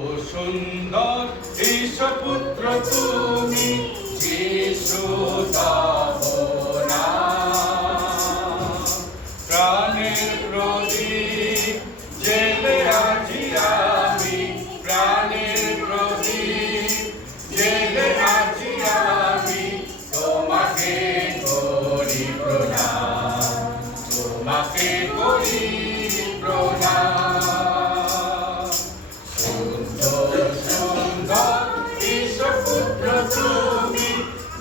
ও সুন্দর ঈশ্বরপুত্র তুমি যিশু তব নাম প্রাণের প্রদীপ জেলে আজি আমি প্রাণের প্রদীপ জেলে আজি আমি তোমাকে করি প্রণাম তোমাকে করি প্রণাম তুমি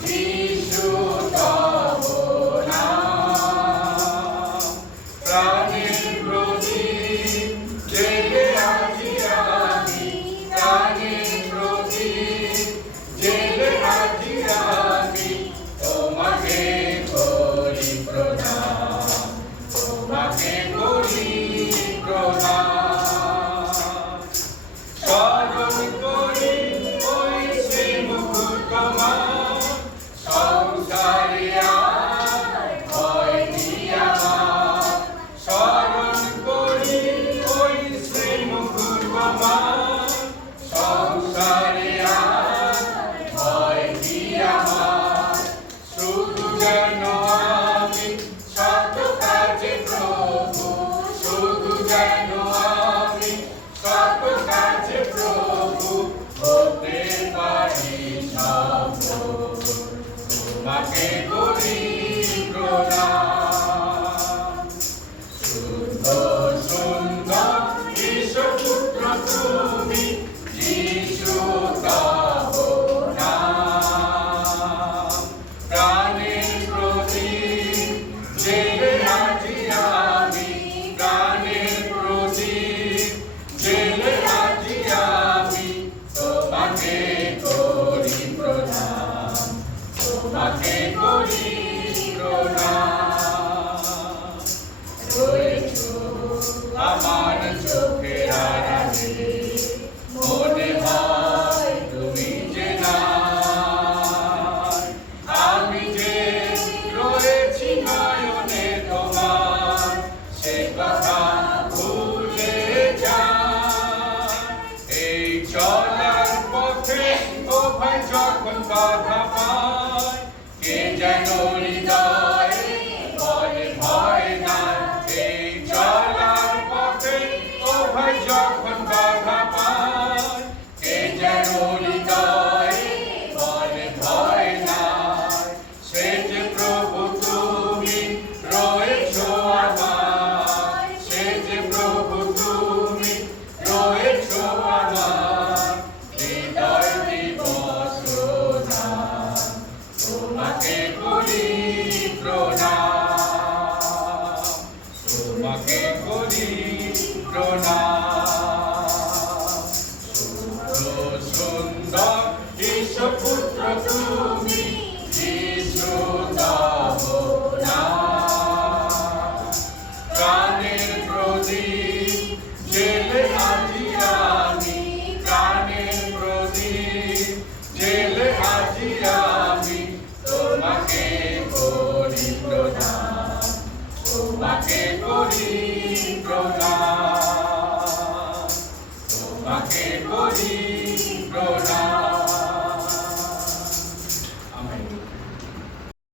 যিশু তব নাম প্রাণের প্রদীপ জেলে আজি আমি প্রাণের প্রদীপ জেলে আজি আমি তোমাকে করি প্রণাম তোমাকে করি প্রণাম স্মরণ করি ওই শ্রীমুকুট তোমার সংসারে আর ভয় নেই আমার স্মরণ করি ওই শ্রীমুকুট তোমার সংসারে আর ভয় নেই আমার শুধু যেন আমি সৎ কাজে প্রভু শুধু যেন আমি সৎ কাজে প্রভু হতে পারি সফল তোমাকে করি প্রণাম সুন্দর সুন্দর ঈশ্বরপুত্র তুমি যিশু তব নাম প্রাণের প্রদীপ জেলে আজি আমি প্রাণের প্রদীপ জেলে আজি আমি তোমাকে করি প্রণাম তোমাকে করি প্রণাম রয়েছো আমার চোখের আড়ালে মনে হয় তুমি যে নাই আমি যে রয়েছি নয়নে তোমার সে কথা ভুলে যাই এই চলার পথে ও ভাই যখন বাধা পায় কে যেন হৃদয়ে বলে ভয় নাই এই চলার পথে ও ভাই যখন বাধা পায় কে যেন হৃদয়ে বলে ভয় নাই সে যে প্রভু তুমি রয়েছো আমার সে যে প্রভু তুমি রয়েছো আমার হৃদয় দিবস প্রণাম তোমাকে করি প্রণাম তোমাকে করি প্রণাম সুন্দর সুন্দর ঈশ্বরপুত্র তুমি যিশু তব নাম প্রাণের প্রদীপ জেলে আজি আমি প্রাণের প্রদীপ জেলে আজি আমি তোমাকে করি প্রণাম তোমাকে করি প্রণাম তোমাকে করি